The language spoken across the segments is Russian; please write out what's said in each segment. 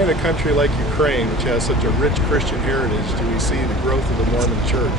Why in a country like Ukraine, which has such a rich Christian heritage, do we see the growth of the Mormon Church?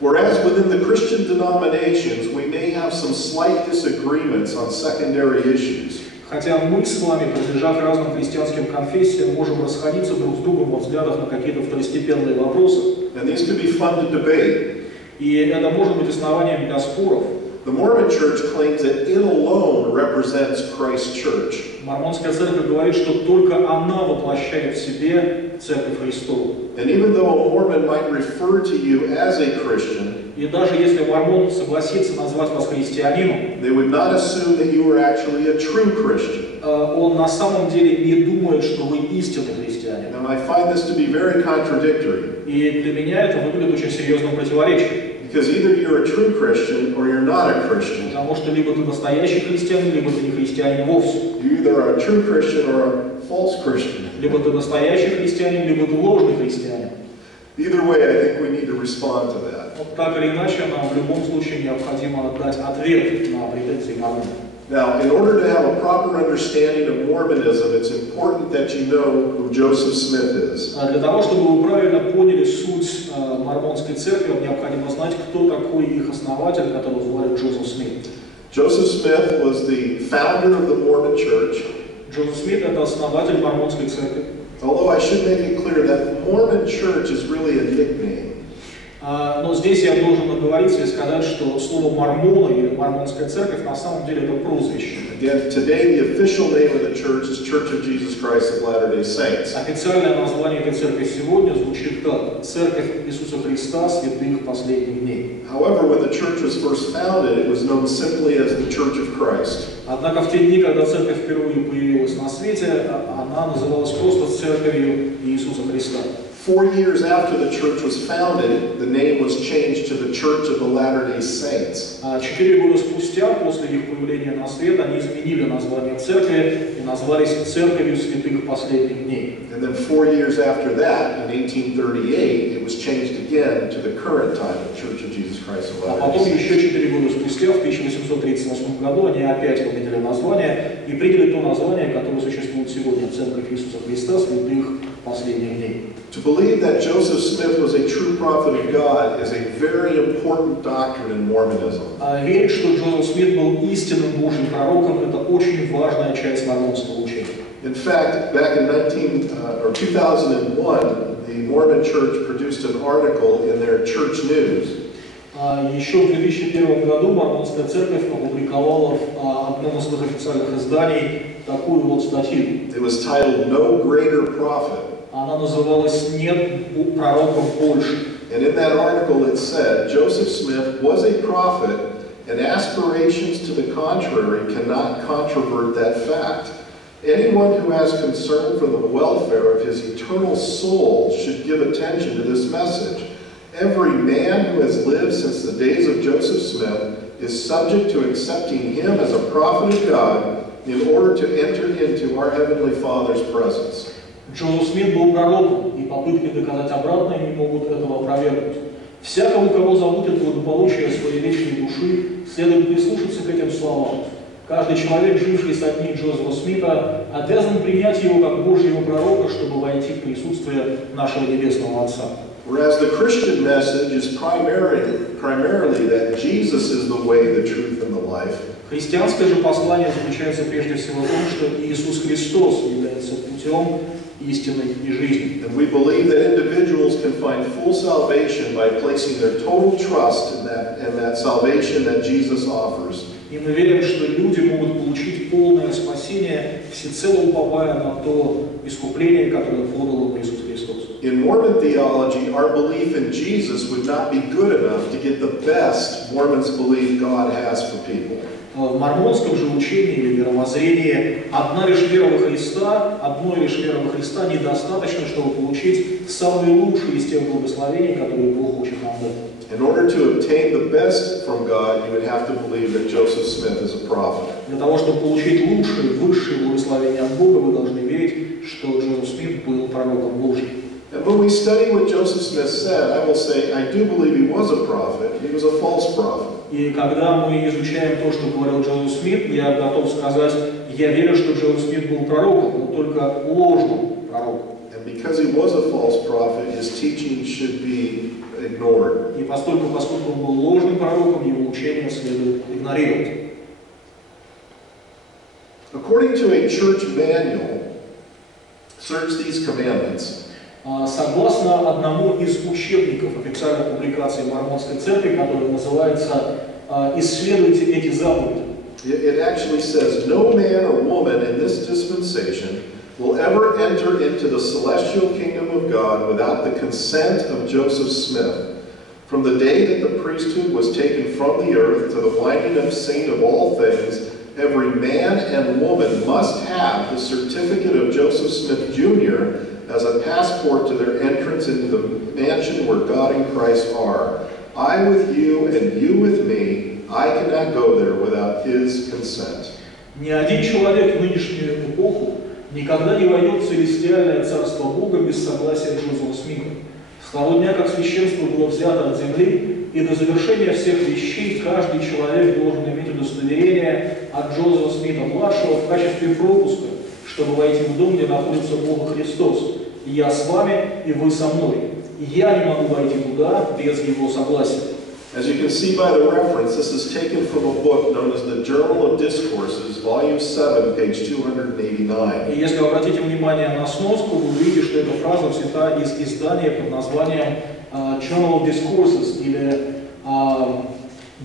Whereas within the Christian denominations, we may have some slight disagreements on secondary issues. Хотя мы с вами, принадлежа к разным христианским конфессиям, можем расходиться друг с другом во взглядах на какие-то второстепенные вопросы. And these could be fun to debate. И это может быть основанием для споров. The Mormon Church claims that it alone represents Christ's church. Мормонская церковь говорит, что только она воплощает в себе церковь Христову. And even though a Mormon might refer to you as a Christian, и даже если мормон согласится назвать вас христианином, they would not assume that you were actually a true Christian. Он на самом деле не думает, что вы истинный христианин. And I find this to be very contradictory. И для меня это выглядит очень серьезным противоречием. Because either you're a true Christian or you're not a Christian. Потому что либо ты настоящий христианин, либо ты не христианин вовсе. You either are a true Christian or a false Christian. Либо ты настоящий христианин, либо ты ложный христианин. Either way, I think we need to respond to that. Вот так или иначе, нам в любом случае необходимо дать ответ на претензии Мормона. Now, in order to have a proper understanding of Mormonism, it's important that you know who Joseph Smith is. Для того, чтобы вы правильно поняли суть мормонской церкви, необходимо знать, кто такой их основатель, которого звали Джозеф Смит. Joseph Smith was the founder of the Mormon Church. Джозеф Смит – это основатель мормонской церкви. Although I should make it clear that the Mormon Church is really a nickname. Но здесь я должен оговориться и сказать, что слово «мормона» или «мормонская церковь» на самом деле это прозвище. Again, today the official name of the church is Church of Jesus Christ of Latter-day Saints. Официальное название этой церкви сегодня звучит как «Церковь Иисуса Христа, святых последних дней». However, when the church was first founded, it was known simply as the Church of Christ. Однако в те дни, когда церковь впервые появилась на свете, она называлась просто Церковью Иисуса Христа. 4 years after the church was founded, the name was changed to the Church of the Latter-day Saints. 4 года спустя, после их появления на свет, они изменили название церкви и назвались Церковью святых последних дней. And then 4 years after that, in 1838, it was changed again to the current title, Church of Jesus Christ of А Latter-day потом Saints. еще 4 года спустя, в 1838 году, они опять поменяли название и приняли то название, которое существует сегодня, Церковь Иисуса Христа, святых последних дней. To believe that Joseph Smith was a true prophet of God is a very important doctrine in Mormonism. Верить, что Джозеф Смит был истинным Божьим пророком, это очень важная часть мормонского учения. In fact, back in 2001, the Mormon Church produced an article in their church news. Еще в 2001 году мормонская церковь опубликовала в одном из своих официальных изданий такую вот статью. It was titled "No Greater Prophet." Она называлась «Нет пророков больше». And in that article it said, Joseph Smith was a prophet, and aspirations to the contrary cannot controvert that fact. Anyone who has concern for the welfare of his eternal soul should give attention to this message. Every man who has lived since the days of Joseph Smith is subject to accepting him as a prophet of God in order to enter into our Heavenly Father's presence. Джозеф Смит был пророком, и попытки доказать обратное не могут этого опровергнуть. Всякому, кого заботит благополучие своей вечной души, следует прислушаться к этим словам. Каждый человек, живший со дней Джозефа Смита, обязан принять его как Божьего пророка, чтобы войти в присутствие нашего Небесного Отца. Whereas the Christian message is primarily that Jesus is the way, the truth, and the life. Христианское же послание заключается прежде всего в том, что Иисус Христос является путем, истиной и жизнью. And we believe that individuals can find full salvation by placing their total trust in that salvation that Jesus offers. И мы верим, что люди могут получить полное спасение, всецело уповая на то искупление, которое подал им Иисус Христос. In Mormon theology, our belief in Jesus would not be good enough to get the best Mormons believe God has for people. В мормонском же учении или мировоззрении одной лишь веры во Христа недостаточно, чтобы получить самые лучшие из тех благословений, которые Бог хочет нам дать. In order to obtain the best from God, you would have to believe that Joseph Smith is a prophet. Для того, чтобы получить лучшие, высшие благословения от Бога, вы должны верить, что Джозеф Смит был пророком Божьим. And when we study what Joseph Smith said, I will say, I do believe he was a prophet. He was a false prophet. И когда мы изучаем то, что говорил Джозеф Смит, я готов сказать, я верю, что Джозеф Смит был пророком, но только ложным пророком. And because he was a false prophet, his teaching should be ignored. И поскольку он был ложным пророком, его учение следует игнорировать. According to a church manual, search these commandments. Согласно одному из учебников официальной публикации Мормонской церкви, который называется «Исследуйте эти заповеди». It actually says, no man or woman in this dispensation will ever enter into the celestial kingdom of God without the consent of Joseph Smith. From the day that the priesthood was taken from the earth to the winding up saint of all things, every man and woman must have the certificate of Joseph Smith Jr. as a passport to their entrance into the mansion where God and Christ are. I with you and you with me, I cannot go there without his consent. Ни один человек в нынешнюю эпоху никогда не войдет в целестиальное царство Бога без согласия Джозефа Смита. С того дня, как священство было взято от земли, и до завершения всех вещей каждый человек должен иметь удостоверение от Джозефа Смита-младшего в качестве пропуска, чтобы войти в дом, где находится Бог Христос. И я с вами, и вы со мной. И я не могу войти туда без его согласия. As you can see by the reference, this is taken from a book known as the Journal of Discourses, Volume 7, page 289. И если вы обратите внимание на сноску, вы увидите, что эта фраза взята из издания под названием Journal of Discourses, или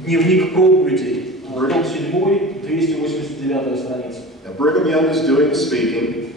Дневник проповедей, том 7, 289 страница. Brigham Young is doing the speaking.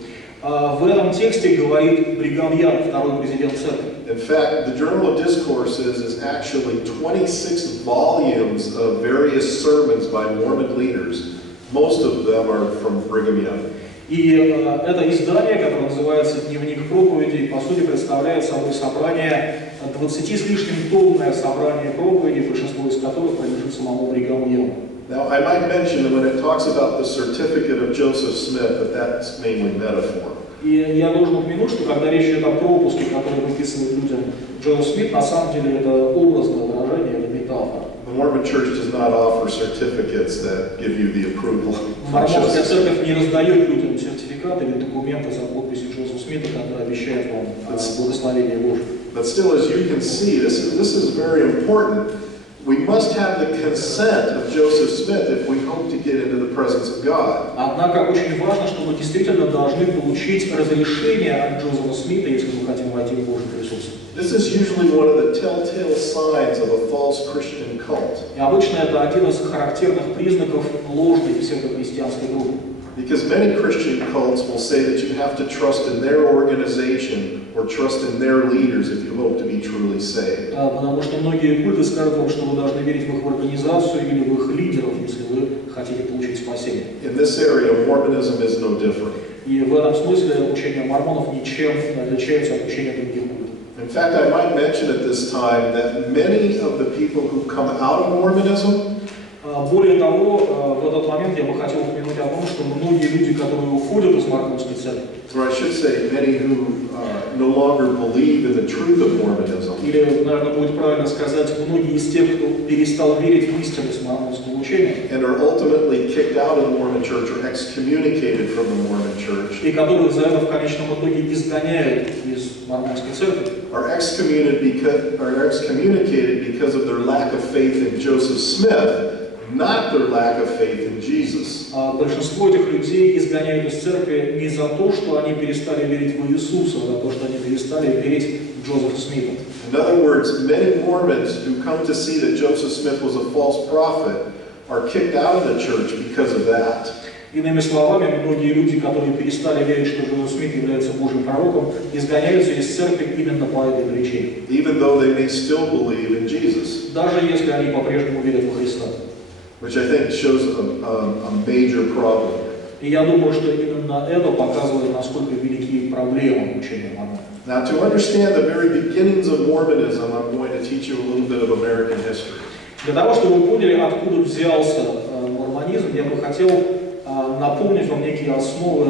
В этом тексте говорит Бригам Янг, второй президент церкви. In fact, the Journal of Discourses is actually 26 volumes of various sermons by Mormon leaders. Most of them are from Brigham Young. И это издание, которое называется «Дневник проповедей», по сути представляет собой собрание 20 с лишним томное собрание проповедей, большинство из которых принадлежит самому Бригаму Янгу. Now, I might mention that when it talks about the certificate of Joseph Smith, that that's mainly metaphor. И я должен упомянуть, что когда речь идет о пропуске, который выписывает людям Джозеф Смит, на самом деле это образное выражение, это метафора. The Mormon Church does not offer certificates that give you the approval. Мормонская церковь не раздает людям сертификаты или документы за подписью Джозефа Смита, которые обещают вам благословение Божие. But still, as you can see, this is very important. We must have the consent of Joseph Smith if we hope to get into the presence of God. Однако очень важно, что мы действительно должны получить разрешение от Джозефа Смита, если мы хотим войти в Божье присутствие. This is usually one of the telltale signs of a false Christian cult. И обычно это один из характерных признаков ложной псевдохристианской группы. Because many Christian cults will say that you have to trust in their organization or trust in their leaders if you hope to be truly saved. Потому что многие культы скажут вам, что вы должны верить в их организацию или в их лидеров, если вы хотите получить спасение. In this area, Mormonism is no different. И в этом смысле учение мормонов ничем не отличается от учения других культов. In fact, I might mention at this time that many of the people who come out of Mormonism Более того, в этот момент я бы хотел упомянуть о том, что многие люди, которые уходят из Мормонской церкви, or I should say, many who no longer believe in the truth of Mormonism, или, наверное, будет правильно сказать, многие из тех, кто перестал верить в истинность мормонского учения, and are ultimately kicked out of the Mormon Church or excommunicated from the Mormon Church, и которых за это в конечном итоге изгоняют из Мормонской церкви, are excommunicated because of their lack of faith in Joseph Smith, not their lack of faith in Jesus. Большинство этих людей изгоняют из церкви не за то, что они перестали верить в Иисуса, а за то, что они перестали верить в Джозефа Смита. In other words, many Mormons who come to see that Joseph Smith was a false prophet are kicked out of the church because of that. Иными словами, многие люди, которые перестали верить, что Джозеф Смит является Божьим пророком, изгоняются из церкви именно по этой причине. Even though they may still believe in Jesus. Даже если они по-прежнему верят во Христа. Which I think shows a major problem. И я думаю, что именно это показывает, насколько велики проблемы учения мормонов. Now, to understand the very beginnings of Mormonism, I'm going to teach you a little bit of American history. Для того, чтобы вы поняли, откуда взялся мормонизм, я бы хотел напомнить вам некие основы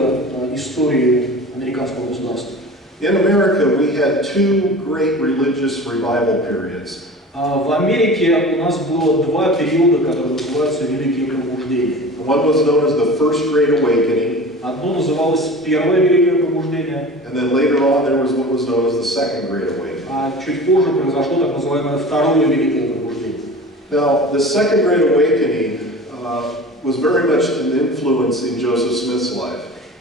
истории американского государства. In America, we had two great religious revival periods. В Америке у нас было два периода, которые называются Великие пробуждения. One was known as the First Great Awakening, Одно называлось Первое Великое Пробуждение, and then later on there was what was known as the Second Great Awakening. а чуть позже произошло так называемое Второе Великое Пробуждение. Now, the Second Great Awakening was very much an influence in Joseph Smith's life.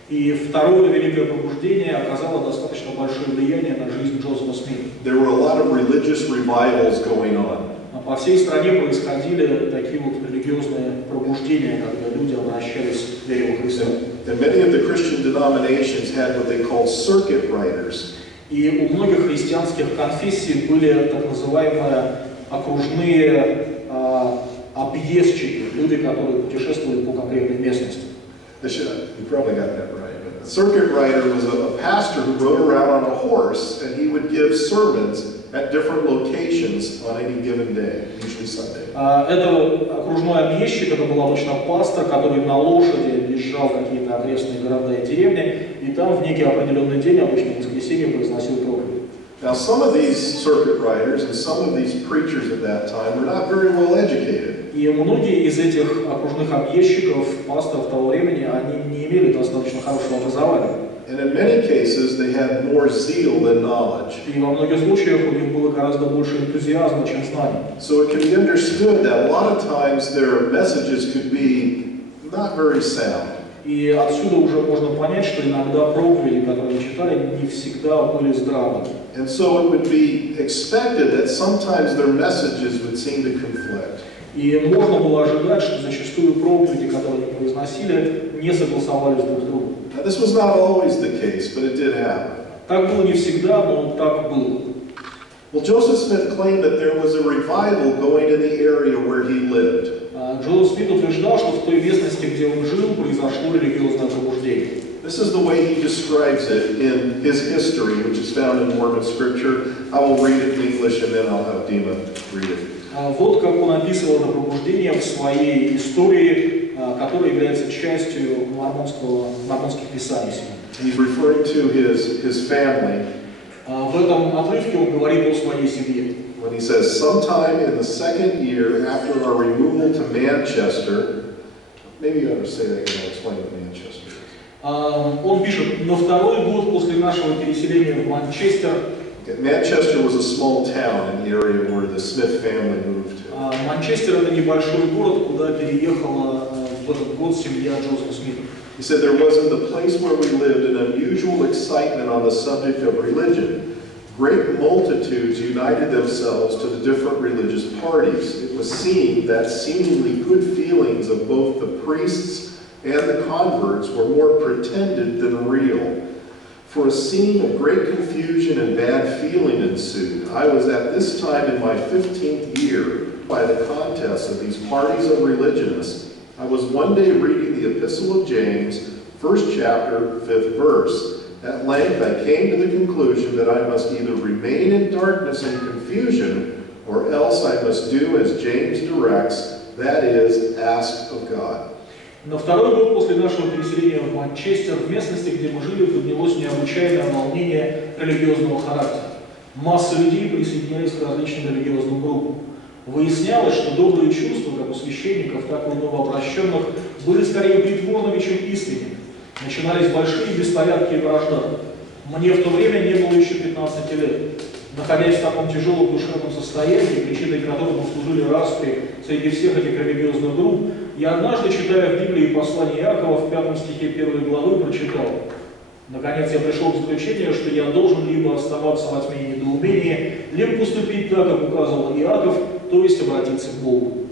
И Второе Великое Пробуждение оказало достаточно большое влияние на жизнь Джозефа Смита. There were a lot of religious revivals going on. По всей стране происходили такие вот религиозные пробуждения, когда люди обращались к вере во Христа. And many of the Christian denominations had what they called circuit riders. И у многих христианских конфессий были так называемые окружные объездчики, люди, которые путешествовали по конкретной местности. You probably got that right. But a circuit rider was a pastor who rode around on a horse, and he would give sermons at different locations on any given day, usually Sunday. Это окружной объездчик, это был обычно пастор, который на лошади въезжал в какие-то окрестные города и деревни, и там в некий определенный день, обычно в воскресенье, произносил проповедь. Now, some of these circuit riders and some of these preachers at that time were not very well educated. И многие из этих окружных объездчиков, пасторов того времени, они не имели достаточно хорошего образования. And in many cases, they had more zeal than knowledge. И во многих случаях у них было гораздо больше энтузиазма, чем знаний. So it can be understood that a lot of times their messages could be not very sound. И отсюда уже можно понять, что иногда проповеди, которые читали, не всегда были здравы. And so it would be expected that sometimes their messages would seem to conflict. И можно было ожидать, что зачастую проповеди, которые они произносили, не согласовались друг с другом. Now, this was not always the case, but it did happen. Так было не всегда, но так было. Well, Joseph Smith claimed that there was a revival going in the area where he lived. Джозеф Смит утверждал, что в той местности, где он жил, произошло религиозное пробуждение. This is the way he describes it in his history, which is found in Mormon scripture. I will read it in English and then I'll have Dima read it. Вот как он описывал это пробуждение в своей истории, которая является частью мормонских писаний. He's referring to his family. В этом отрывке он говорит о своей семье. When he says, sometime in the second year after our removal to Manchester, maybe you ought to say that again, I'll explain what Manchester is. Он пишет, на второй год после нашего переселения в Манчестер. Manchester was a small town in the area where the Smith family moved to. Манчестер это небольшой город, куда переехала в этот год семья Джозефа Смита. He said there was in the place where we lived an unusual excitement on the subject of religion. Great multitudes united themselves to the different religious parties. It was seen that seemingly good feelings of both the priests and the converts were more pretended than real. For a scene of great confusion and bad feeling ensued. I was at this time in my 15th year by the contest of these parties of religionists. I was one day reading the Epistle of James, 1st chapter, 5th verse. At length I came to the conclusion that I must either remain in darkness and confusion, or else I must do as James directs, that is, ask of God. На второй год после нашего переселения в Манчестер, в местности, где мы жили, поднялось необычайное волнение религиозного характера. Масса людей присоединялись к различным религиозным группам. Выяснялось, что добрые чувства, как у священников, так и у новообращенных, были скорее притворными, чем истинными. Начинались большие беспорядки и вражда. Мне в то время не было еще 15 лет. Находясь в таком тяжелом душевном состоянии, причиной которому служили распри среди всех этих религиозных групп, я однажды, читая в Библии послание Иакова, в 5 стихе 1 главы, прочитал: «Наконец я пришел к заключению, что я должен либо оставаться во тьме и недоумении, либо поступить так, как указывал Иаков, то есть обратиться к Богу».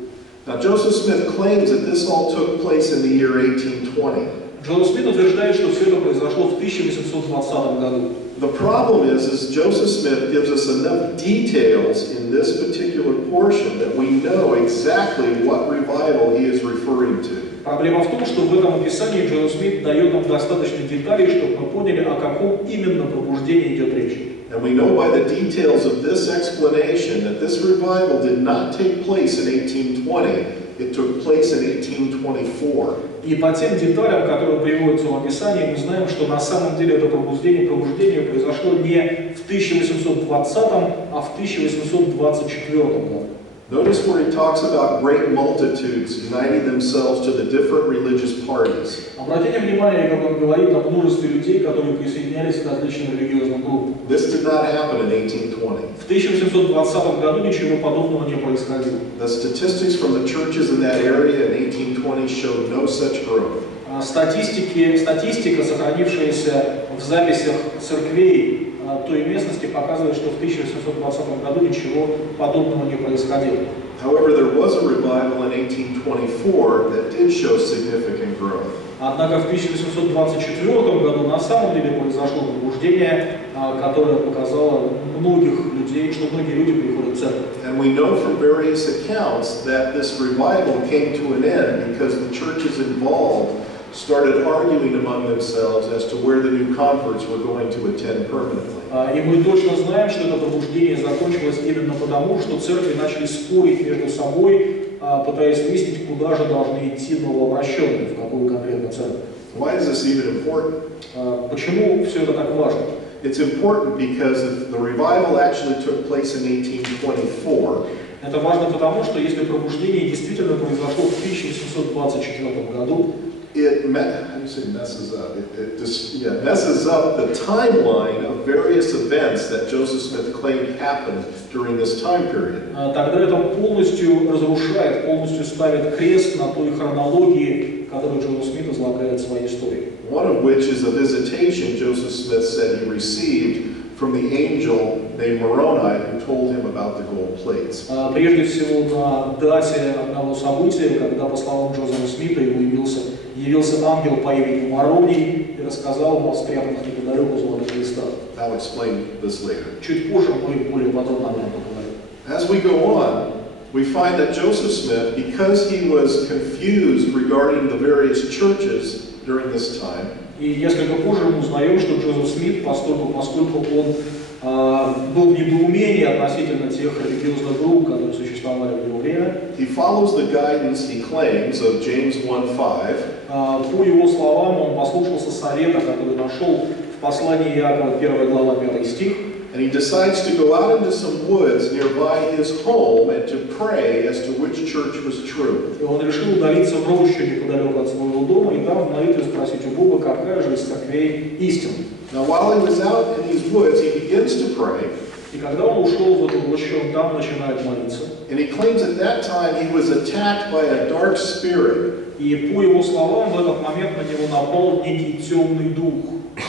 Now, Joseph Smith claims that this all took place in the year 1820. Джозеф Смит утверждает, что все это произошло в 1820 году. The problem is Joseph Smith gives us enough details in this particular portion that we know exactly what revival he is referring to. Проблема в том, что в этом описании Джозеф Смит дает нам достаточно деталей, чтобы мы поняли, о каком именно пробуждении идет речь. And we know by the details of this explanation that this revival did not take place in 1820, it took place in 1824. И по тем деталям, которые приводятся в описании, мы знаем, что на самом деле это пробуждение произошло не в 1820, а в 1824 году. Notice where he talks about great multitudes uniting themselves to the different religious parties. Обратите внимание, как он говорит о множестве людей, которые присоединялись к различным религиозным группам. This did not happen in 1820. В 1820 году ничего подобного не происходило. The statistics from the churches in that area in 1820 showed no such growth. Статистика, сохранившаяся в записях церквей той местности, показывает, что в 1820 году ничего подобного не происходило. However, there was a revival in 1824 that did show significant growth. Однако в 1824 году на самом деле произошло пробуждение, которое показало многих людей, что многие люди приходят в церковь. And we know from various accounts that this revival came to an end because the churches involved started arguing among themselves as to where the new converts were going to attend permanently. И мы точно знаем, что это пробуждение закончилось именно потому, что церкви начали спорить между собой, пытаясь выяснить, куда же должны идти новообращенные, в какую конкретно церковь. Why is this even important? Почему все это так важно? It's important because the revival actually took place in 1824. Это важно потому, что если пробуждение действительно произошло в 1824 году, it messes up. It messes up the timeline of various events that Joseph Smith claimed happened during this time period. Тогда это полностью разрушает, полностью ставит крест на той хронологии, которую Джозеф Смит излагает в своей истории. One of which is a visitation Joseph Smith said he received from the angel named Moroni who told him about the gold plates. Прежде всего на дате одного события, когда, по словам Джозефа Смита, ему явился ангел по имени Мороний и рассказал ему о спрятанных неподалеку золотых крестах. I'll explain this later. Чуть позже мы более подробно об этом поговорим. As we go on, we find that Joseph Smith, because he was confused regarding the various churches during this time, и несколько позже мы узнаем, что Джозеф Смит, поскольку он был в недоумении относительно тех религиозных групп, которые существовали в его время, he follows the guidance, he claims, of James 1:5. По его словам, он послушался совета, который нашел в послании Иакова, 1 глава, 5 стих. And he decides to go out into some woods nearby his home and to pray as to which church was true. И он решил удалиться в рощу неподалеку от своего дома и там в молитве спросить у Бога, какая же из церквей истина. Now, while he was out in these woods, he begins to pray. И когда он ушел в эту рощу, он там начинает молиться. And he claims at that time he was attacked by a dark spirit. И по его словам, в этот момент на него напал некий темный дух.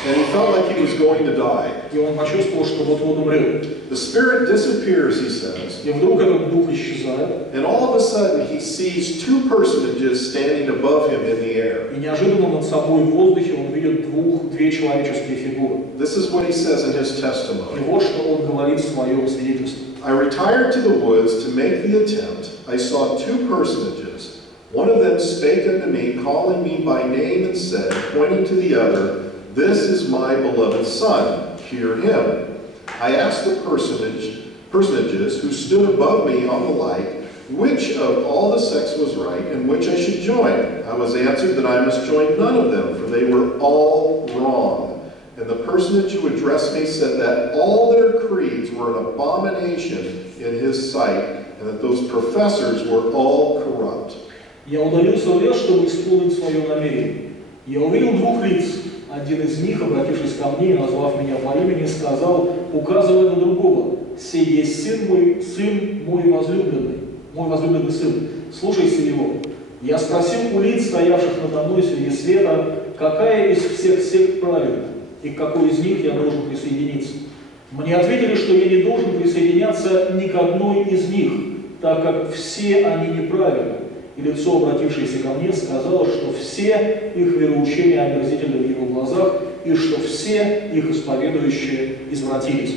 And he felt like he was going to die. И он почувствовал, что вот-вот умрет. The spirit disappears, he says. И вдруг этот дух исчезает. And all of a sudden he sees two personages standing above him in the air. И неожиданно над собой в воздухе он видит две человеческие фигуры. This is what he says in his testimony. И вот что он говорит в своем свидетельстве. I retired to the woods to make the attempt. I saw two personages. One of them spake unto me, calling me by name, and said, pointing to the other, This is my beloved Son, hear him. I asked the personages who stood above me on the light, which of all the sects was right, and which I should join. I was answered that I must join none of them, for they were all wrong. And the personage who addressed me said that all their creeds were an abomination in his sight, and that those professors were all corrupt. Я удалился в лес, чтобы исполнить свое намерение. Я увидел двух лиц. Один из них, обратившись ко мне и назвав меня по имени, сказал, указывая на другого, «Сей есть сын мой возлюбленный сын, слушайся его». Я спросил у лиц, стоявших надо мной среди света, какая из всех сект правильна, и к какой из них я должен присоединиться. Мне ответили, что я не должен присоединяться ни к одной из них, так как все они неправильны. И лицо, обратившееся ко мне, сказало, что все их вероучения омерзительны в его глазах, и что все их исповедующие извратились.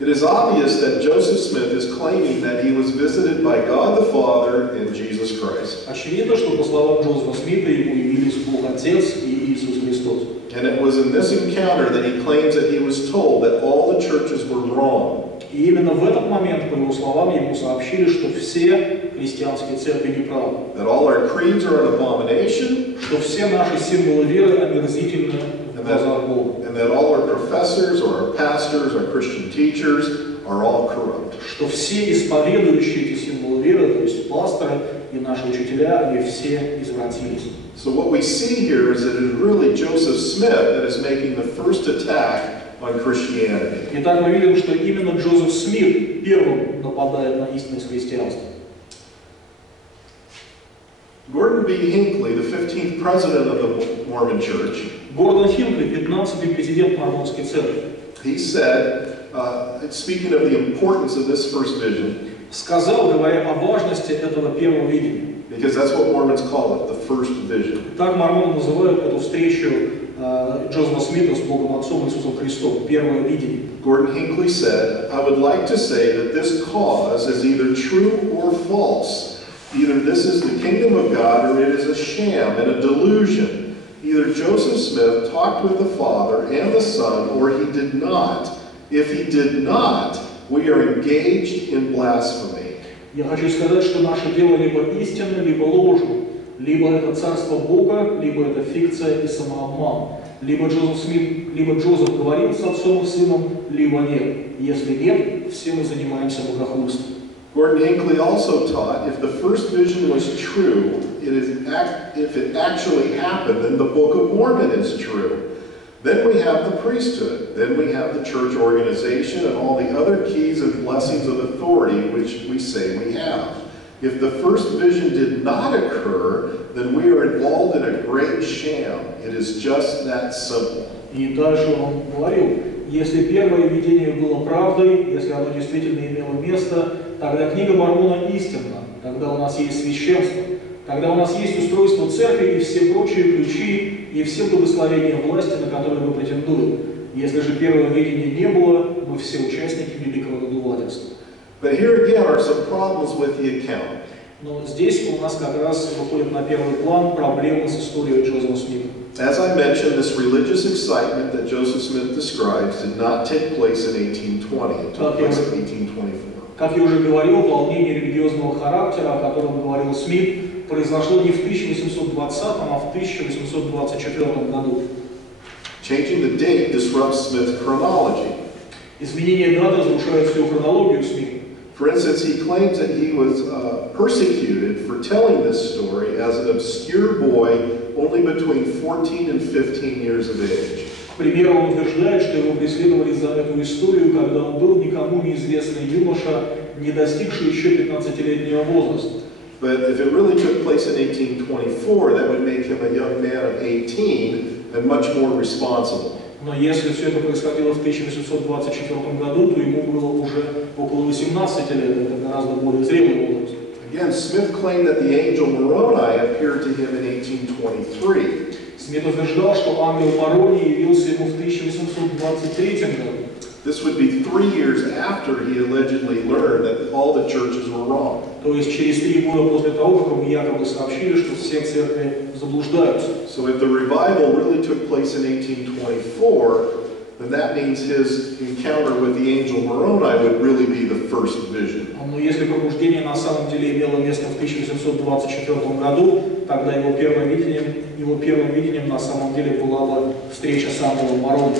It is obvious that Joseph Smith is claiming that he was visited by God the Father and Jesus Christ. Очевидно, что по словам Джозефа Смита ему явились Бог Отец и Иисус Христос. And it was in this encounter that he claims that he was told that all the churches were wrong. И именно в этот момент, по его словам, ему сообщили, что все христианские церкви неправы. That all our creeds are an abomination. Что все наши символы веры омерзительны в глазах Бога. And that all our professors or our pastors, our Christian teachers are all corrupt. Что все исповедующие эти символы веры, то есть пасторы и наши учителя, они все извратились. So what we see here is that it is really Joseph Smith that is making the first attack on Christianity. Итак, мы видим, что именно Джозеф Смит первым нападает на истинность христианства. Gordon B. Hinckley, the 15th president of the Mormon Church, Гордон Хинкли, 15-й президент Мормонской церкви, he said, speaking of the importance of this first vision, сказал, говоря о важности этого первого видения. because that's what Mormons call it, the first vision. Так мормоны называют эту встречу Джозефа Смита с Богом Отцом Иисусом Христом, первое видение. Gordon Hinckley said, I would like to say that this cause is either true or false. Either this is the kingdom of God or it is a sham and a delusion. Either Joseph Smith talked with the Father and the Son or he did not. If he did not, we are engaged in blasphemy. Я хочу сказать, что наше дело либо истинно, либо ложно. Либо это царство Бога, либо это фикция и самообман. Либо Джозеф говорил с Отцом и Сыном, либо нет. Если нет, все мы занимаемся богохульством. Gordon Hinckley also taught if the first vision was true, if it actually happened, then the Book of Mormon is true. Then we have the priesthood. Then we have the church organization and all the other keys and blessings of authority which we say we have. If the first vision did not occur, then we are involved in a great sham. It is just that simple. И дальше он говорил, если первое видение было правдой, если оно действительно имело место, тогда книга Мормона истинна, тогда у нас есть священство, тогда у нас есть устройство церкви и все прочие ключи, и все благословения власти, на которые мы претендуем. Если же первого видения не было, мы все участники великого надувательства. But here again are some problems with the account. Но здесь у нас как раз выходит на первый план проблемы с историей Джозефа Смита. As I mentioned, this religious excitement that Joseph Smith describes did not take place in 1820. It took place in 1824. Как я уже говорил, волнение религиозного характера, о котором говорил Смит, произошло не в 1820, а в 1824 году. Changing the date disrupts Smith's chronology. Изменение даты разрушает всю хронологию Смита. For instance, he claims that he was persecuted for telling this story as an obscure boy only between 14 and 15 years of age. К примеру, он утверждает, что его преследовали за эту историю, когда он был никому неизвестный юноша, не достигший еще 15-летнего возраста. But if it really took place in 1824, that would make him a young man of 18 and much more responsible. Но если все это происходило в 1824 году, то ему было уже около 18 лет, это гораздо более зрелый возраст. Again, Smith claimed that the angel Moroni appeared to him in 1823. Смит утверждал, что ангел Морони явился ему в 1823 году. This would be 3 years after he allegedly learned that all the churches were wrong. То есть через 3 года после того, как ему якобы сообщили, что все церкви заблуждаются. So if the revival really took place in 1824, then that means his encounter with the angel Moroni would really be the first vision. Но если пробуждение на самом деле имело место в 1824 году, тогда его первым видением на самом деле была бы встреча с ангелом Морони.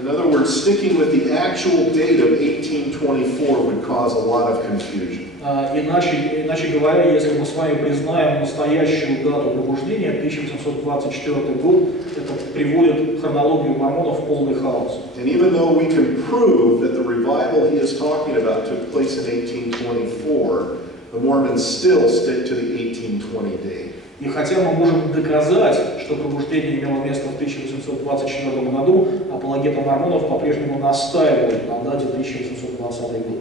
In other words, sticking with the actual date of 1824 would cause a lot of confusion. Иначе говоря, если мы с вами признаем настоящую дату пробуждения, 1724 год, это приводит хронологию мормонов в полный хаос. And even though we can prove that the revival he is talking about took place in 1824, the Mormons still stick to the 1820 date. И хотя мы можем доказать, что пробуждение имело место в 1824 году, апологеты мормонов по-прежнему настаивают на дате 1820 год.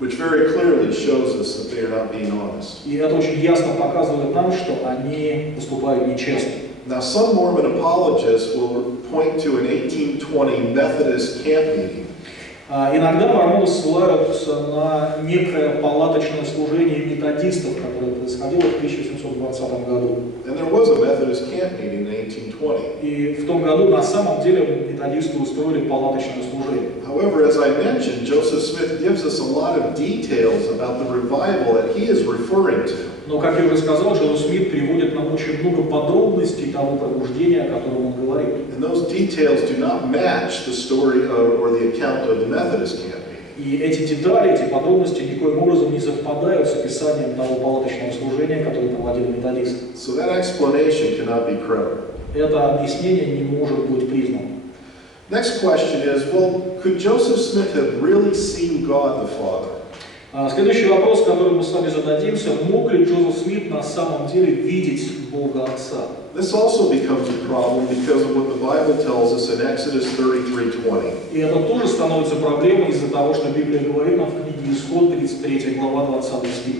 Which very clearly shows us that they are not being honest. И это очень ясно показывает нам, что они поступают нечестно. Now, some Mormon apologists will point to an 1820 Methodist camp meeting. Иногда мормоны ссылаются на некое палаточное служение методистов, которое происходило в 1820 году. And there was a Methodist camp meeting in 1820. И в том году на самом деле методисты устроили палаточное служение. However, as I mentioned, Joseph Smith gives us a lot of details about the revival that he is referring to. Но, как я уже сказал, Джозеф Смит приводит нам очень много подробностей того пробуждения, о котором он говорит. And those details do not match the story or the account of the Methodist camp meeting. И эти детали, эти подробности никоим образом не совпадают с описанием того палаточного служения, которое проводили методисты. So that explanation cannot be credible. Это объяснение не может быть признано. Next question is, well, could Joseph Smith have really seen God the Father? Следующий вопрос, который мы с вами зададимся: мог ли Джозеф Смит на самом деле видеть Бога Отца? This also becomes a problem because of what the Bible tells us in Exodus 33:20. И это тоже становится проблемой из-за того, что Библия говорит нам в книге Исход, 33 глава, 20 стих.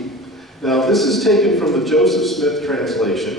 Now, this is taken from the Joseph Smith translation.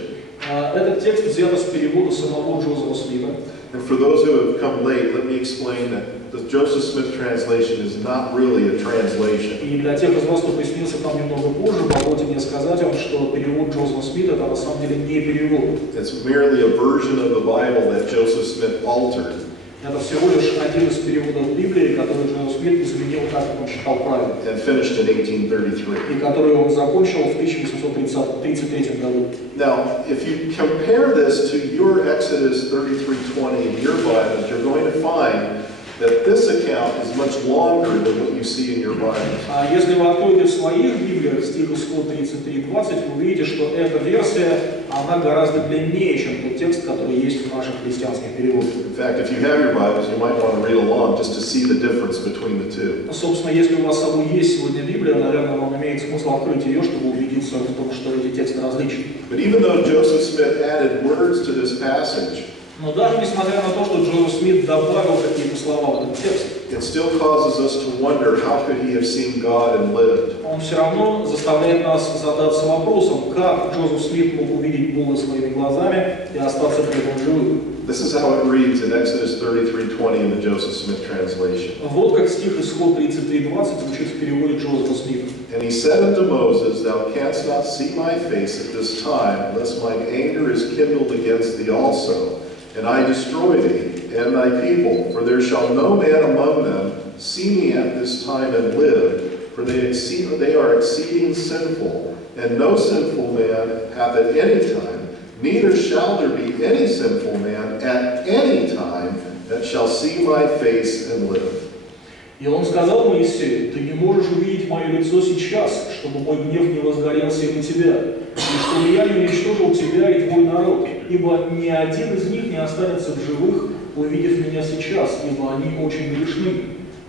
Этот текст взят из перевода самого Джозефа Смита. And for those who have come late, let me explain that the Joseph Smith translation is not really a translation. И для тех из вас, кто присоединился к нам немного позже, позвольте мне сказать вам, что перевод Джозефа Смита это на самом деле не перевод. It's merely a version of the Bible that Joseph Smith altered. Это всего лишь один из переводов Библии, который Джозеф Смит изменил так, как он считал правильно. And finished in 1833. И который он закончил в 1833 году. Now, if you compare this to your Exodus 33:20 in your Bibles, you're going to find that this account is much longer than what you see in your Bibles. А если вы откроете в своих Библиях стих Исход 33:20, вы увидите, что эта версия, она гораздо длиннее, чем тот текст, который есть в наших христианских переводах. In fact, if you have your Bibles, you might want to read along just to see the difference between the two. Собственно, если у вас с собой есть сегодня Библия, наверное, вам имеет смысл открыть ее, чтобы убедиться в том, что эти тексты различны. But even though Joseph Smith added words to this passage, Но даже несмотря на то, что Джозеф Смит добавил какие-то слова в этот текст, it still causes us to wonder how could he have seen God and lived. он все равно заставляет нас задаться вопросом, как Джозеф Смит мог увидеть Бога своими глазами и остаться при этом живым. This is how it reads in Exodus 33:20 in the Joseph Smith translation. Вот как стих Исход 33:20 звучит в переводе Джозефа Смита. And he said unto Moses, Thou canst not see my face at this time, lest mine anger is kindled against thee also, and I destroy thee and thy people. For there shall no man among them see me at this time and live, for they are exceeding sinful, and no sinful man hath at any time, neither shall there be any sinful man at any time that shall see my face and live. И он сказал Моисею: ты не можешь увидеть мое лицо сейчас, чтобы мой гнев не возгорелся и на тебя, и чтобы я не уничтожил тебя и твой народ, ибо ни один из них не останется в живых, увидев меня сейчас, ибо они очень грешны.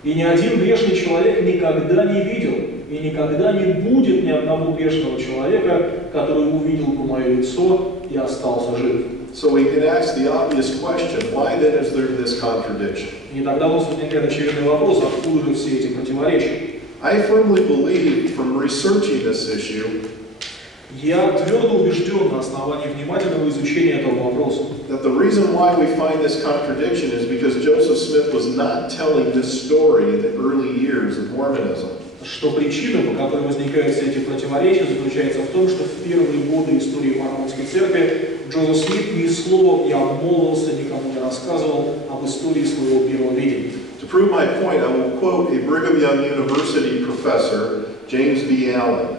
И ни один грешный человек никогда не видел, и никогда не будет ни одного грешного человека, который увидел бы мое лицо и остался жив. So we can ask the obvious question, why then is there this contradiction? И тогда у нас возникает очевидный вопрос, откуда же все эти противоречия? I firmly believe from researching this issue Я твердо убежден на основании внимательного изучения этого вопроса, that the reason why we find this contradiction is because Joseph Smith was not telling this story in the early years of Mormonism. что причина, по которой возникают все эти противоречия, заключается в том, что в первые годы истории Мормонской церкви Джозеф Смит ни словом не обмолвился, никому не рассказывал об истории своего первого видения. To prove my point, I will quote a Brigham Young University professor, James B. Allen.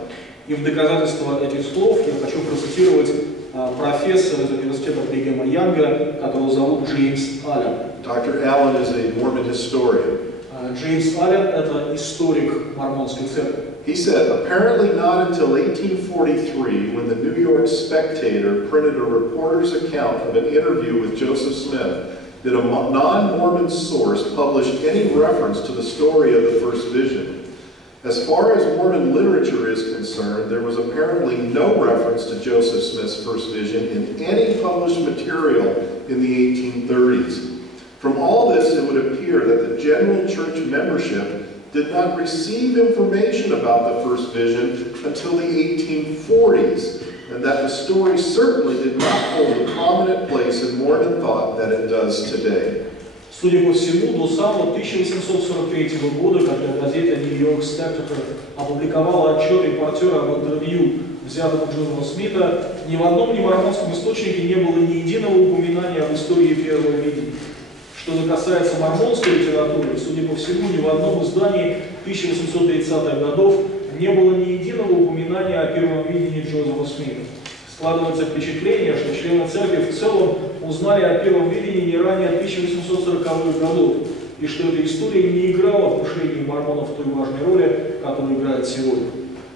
И в доказательство этих слов я хочу процитировать профессора из университета Бригама Янга, которого зовут Джеймс Аллен. Dr. Allen is a Mormon historian. Джеймс Аллен – это историк Мормонской церкви. He said, apparently not until 1843, when the New York Spectator printed a reporter's account of an interview with Joseph Smith, did a non-Mormon source publish any reference to the story of the first vision. As far as Mormon literature is concerned, there was apparently no reference to Joseph Smith's first vision in any published material in the 1830s. From all this, it would appear that the general church membership did not receive information about the first vision until the 1840s, and that the story certainly did not hold a prominent place in Mormon thought that it does today. Судя по всему, до самого 1843 года, когда газета «Нью-Йорк Spectator» опубликовала отчет репортера об интервью, взятому Джозефа Смита, ни в одном ни мормонском источнике не было ни единого упоминания об истории первого видения. Что же касается мормонской литературы, судя по всему, ни в одном издании 1830-х годов не было ни единого упоминания о первом видении Джозефа Смита. Складывается впечатление, что члены церкви в целом узнали о первом видении не ранее 1840-х годов, и что эта история не играла в мышлении мормонов той важной роли, которую играет сегодня.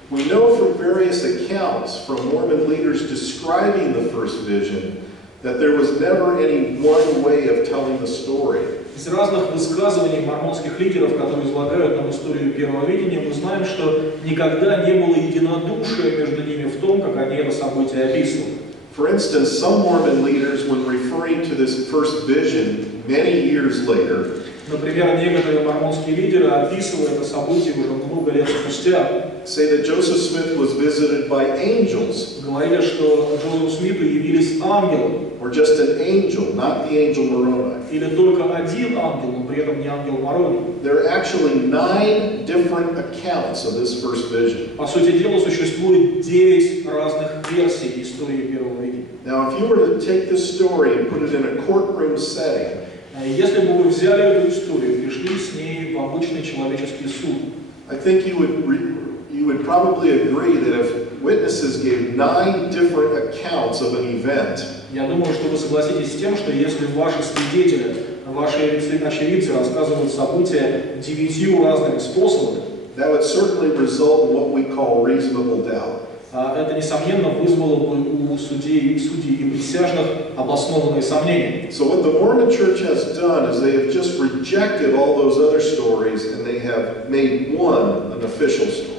We know from various accounts from Mormon leaders describing the first vision that there was never any one way of telling the story. Из разных высказываний мормонских лидеров, которые излагают нам историю первого видения, мы знаем, что никогда не было единодушия между ними в том, как они это событие описывают. For instance, some Mormon leaders, when referring to this first vision many years later, например, некоторые мормонские лидеры, описывая это событие уже много лет спустя, say that Joseph Smith was visited by angels, говорили, что Джозефу Смиту явились ангелы, or just an angel, not the angel Moroni. или только один ангел, но при этом не ангел Морони. There are actually 9 different accounts of this first vision. По сути дела, существует 9 разных версий истории первого видения. Now, if you were to take this story and put it in a courtroom setting, если бы вы взяли эту историю и пришли с ней в обычный человеческий суд, I think you would probably agree that if witnesses gave 9 different accounts of an event, я думаю, что вы согласитесь с тем, что если ваши свидетели, ваши очевидцы рассказывают события 9 разными способами, that would certainly result in what we call reasonable doubt. это, несомненно, вызвало бы у судей и присяжных обоснованные сомнения. So what the Mormon Church has done is they have just rejected all those other stories and they have made one an official story.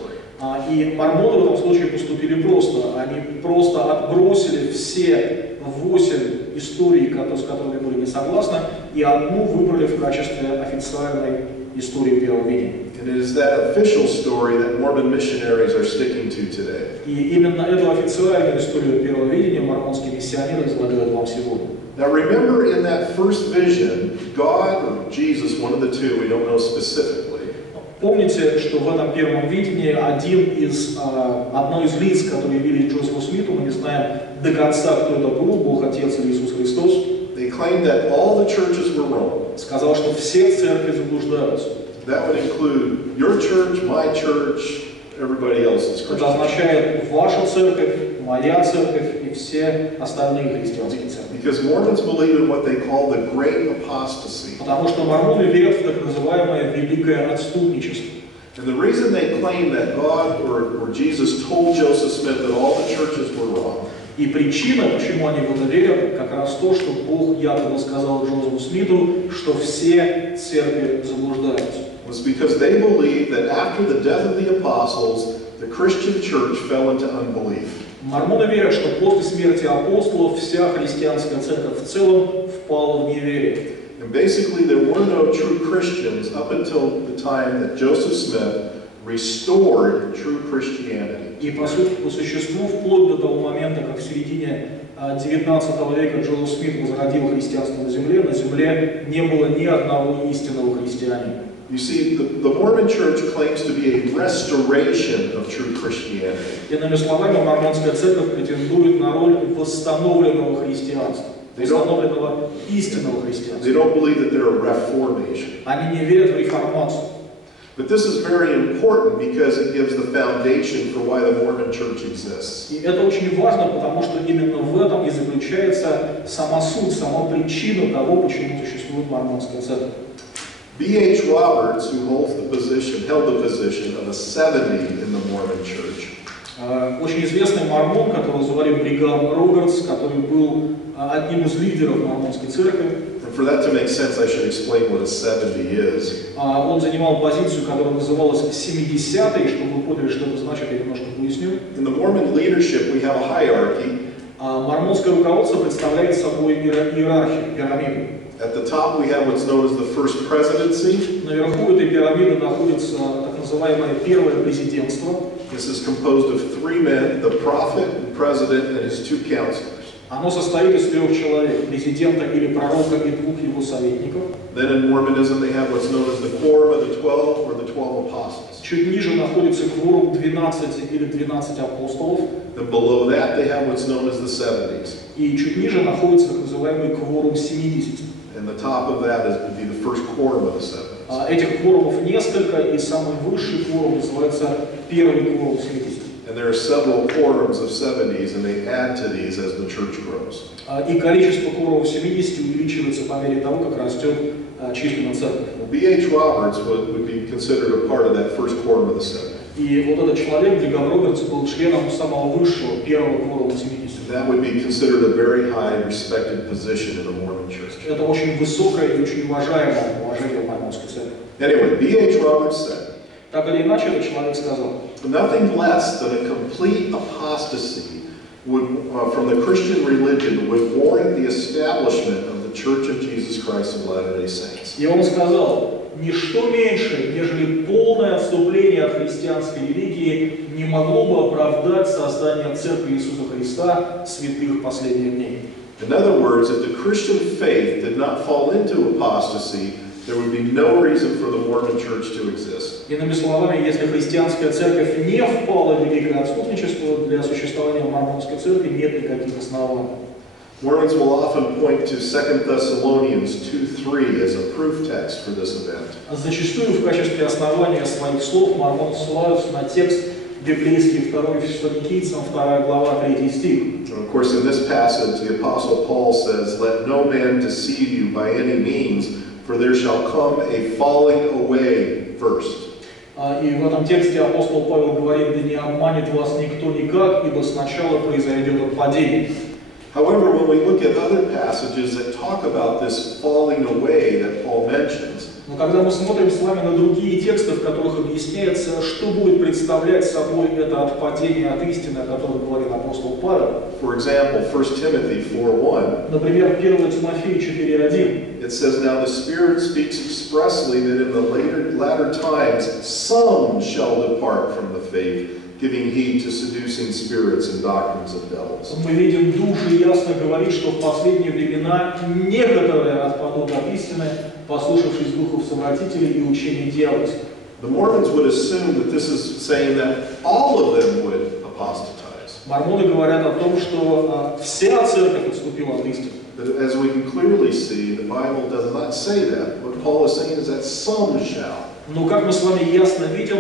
И мормоны в этом случае поступили просто. Они просто отбросили все 8 историй, с которыми были не согласны, и одну выбрали в качестве официальной истории первого видения. And it is that official story that Mormon missionaries are sticking to today. И именно эту официальную историю первого видения мормонские миссионеры излагают вам сегодня. Now remember, in that first vision, God or Jesus, one of the two, we don't know specifically, помните, что в этом первом видении одно из лиц, которые явились Джозефу Смиту, мы не знаем до конца, кто это был, Бог Отец или Иисус Христос, they claimed that all the churches were wrong. сказал, что все церкви заблуждаются. That would include your church, my church, everybody else's Christian. Это означает ваша церковь, моя церковь и все остальные христианские церкви. Because Mormons believe in what they call the great apostasy. Потому что мормоны верят в так называемое великое отступничество. And the reason they claim that God or Jesus told Joseph Smith that all the churches were wrong, и причина, почему они в это верят, как раз то, что Бог якобы сказал Джозефу Смиту, что все церкви заблуждаются. was because they believed that after the death of the apostles, the Christian church fell into unbelief. Мормоны верят, что после смерти апостолов вся христианская церковь в целом впала в неверие. And basically there were no true Christians up until the time that Joseph Smith restored true Christianity. И по существу, вплоть до того момента, как в середине 19 века Джозеф Смит возродил христианство на земле не было ни одного истинного христианина. You see, the Mormon Church claims to be a restoration of true Christianity. Иными словами, мормонская церковь претендует на роль восстановленного христианства, восстановленного истинного христианства. They don't believe that they're a reformation. Они не верят в реформацию. But this is very important because it gives the foundation for why the Mormon Church exists. И это очень важно, потому что именно в этом и заключается сама суть, сама причина того, почему существует мормонская церковь. B.H. Roberts, who held the position of a 70 in the Mormon Church, очень известный мормон, которого звали Бригам Робертс, который был одним из лидеров мормонской церкви. and for that to make sense, I should explain what a 70 is. Он занимал позицию, которая называлась 70-й, чтобы вы поняли, что это значит, я немножко поясню. In the Mormon leadership, we have a hierarchy. Мормонское руководство представляет собой иерархию, пирамиду. At the top, we have what's known as the first presidency. Наверху этой пирамиды находится так называемое первое президентство. This is composed of 3 men, the prophet, the president, and his 2 counselors. Оно состоит из 3 человек, президента или пророка и 2 его советников. Then in Mormonism they have what's known as the quorum of the 12 or the 12 apostles. Чуть ниже находится кворум 12 или 12 апостолов. Then below that they have what's known as the 70s. И чуть ниже находится так называемый кворум 70. And the top of that would be the first quorum of the 70s. Этих кворумов несколько, и самый высший кворум называется первый кворум 70. And there are several quorums of 70s, and they add to these as the church grows. И количество кворумов 70 увеличивается по мере того, как растет численность церкви. B.H. Roberts would be considered a part of that first quorum of the 70s. И вот этот человек, Бригам Робертс, был членом самого высшего, первого кворума 70. That would be considered a very high respected position in the Mormon church. Это очень высокое и очень уважаемое положение в мормонской церкви. Anyway, B.H. Roberts said, Так или иначе, этот человек сказал, nothing less than a complete apostasy from the Christian religion would warrant the establishment of the Church of Jesus Christ of Latter-day Saints. и он сказал, ничто меньше, нежели полное отступление от христианской религии не могло бы оправдать создание Церкви Иисуса Христа святых последних дней. In other words, if the Christian faith did not fall into apostasy, there would be no reason for the Mormon Church to exist. Иными словами, если христианская церковь не впала в великое отступничество, для существования мормонской церкви нет никаких оснований. Mormons will often point to 2 Thessalonians 2:3 as a proof text for this event. Зачастую в качестве основания своих слов мормоны ссылаются на текст библейский 2 Фессалоникийцам, 2 глава, 3 стих. And of course, in this passage, the Apostle Paul says, "Let no man deceive you by any means, for there shall come a falling away first." И в этом тексте апостол Павел говорит, да не обманет вас никто никак, ибо сначала произойдет отпадение. However, when we look at other passages that talk about this falling away that Paul mentions, Но когда мы смотрим с вами на другие тексты, в которых объясняется, что будет представлять собой это отпадение от истины, о котором говорил апостол Павел. for example, 1 Timothy 4:1, Например, 1 Тимофею 4:1. it says, "Now the Spirit speaks expressly that in the latter times some shall depart from the faith, giving heed to seducing spirits and doctrines of devils." Мы видим, Дух же ясно говорит, что в последние времена некоторые отпадут от истины, послушавшись духов совратителей и учений дьявольских. The Mormons would assume that this is saying that all of them would apostatize. Мормоны говорят о том, что вся церковь отступила от истины. But as we can clearly see, the Bible does not say that. What Paul is saying is that some shall. Но как мы с вами ясно видим,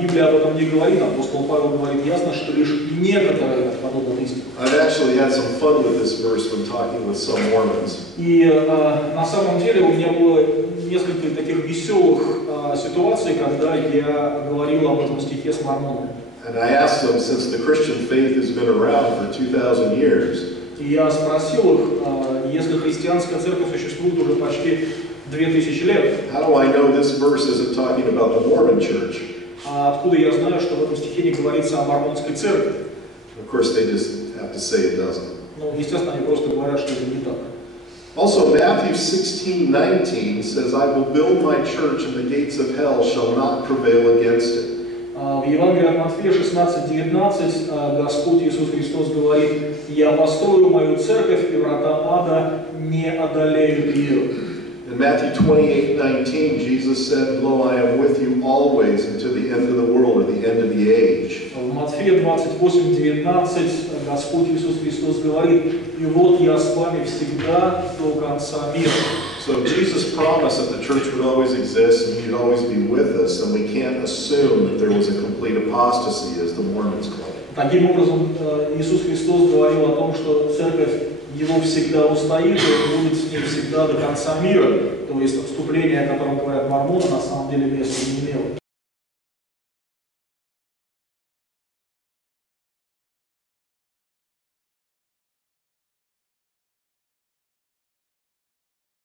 Библия об этом не говорит, апостол Павел говорит ясно, что лишь некоторые отпадут от истины. I've actually had some fun with this verse when talking with some Mormons. И на самом деле у меня было несколько таких веселых ситуаций, когда я говорил об этом стихе с мормонами. And I asked them, since the Christian faith has been around for 2,000 years, И я спросил их, если христианская церковь существует уже почти 2000 лет, how do I know this verse isn't talking about the Mormon church? откуда я знаю, что в этом стихе не говорится о мормонской церкви? Of course, they just have to say it doesn't. Ну, естественно, они просто говорят, что это не так. Also, Matthew 16:19 says, "I will build my church, and the gates of hell shall not prevail against it." В Евангелии от Матфея 16:19 Господь Иисус Христос говорит, «Я построю мою церковь, и врата ада не одолеют ее». In Matthew 28:19, Jesus said, "Lo, I am with you always unto the end of the world," or the end of the age. В Матфея 28:19 Господь Иисус Христос говорит, «И вот я с вами всегда до конца мира». So if Jesus promised that the church would always exist and He'd always be with us, then we can't assume that there was a complete apostasy, as the Mormons claim. Таким образом, Иисус Христос говорил о том, что церковь Его всегда устоит и будет с ним всегда до конца мира. То есть отступление, о котором говорят мормоны, на самом деле места не имело.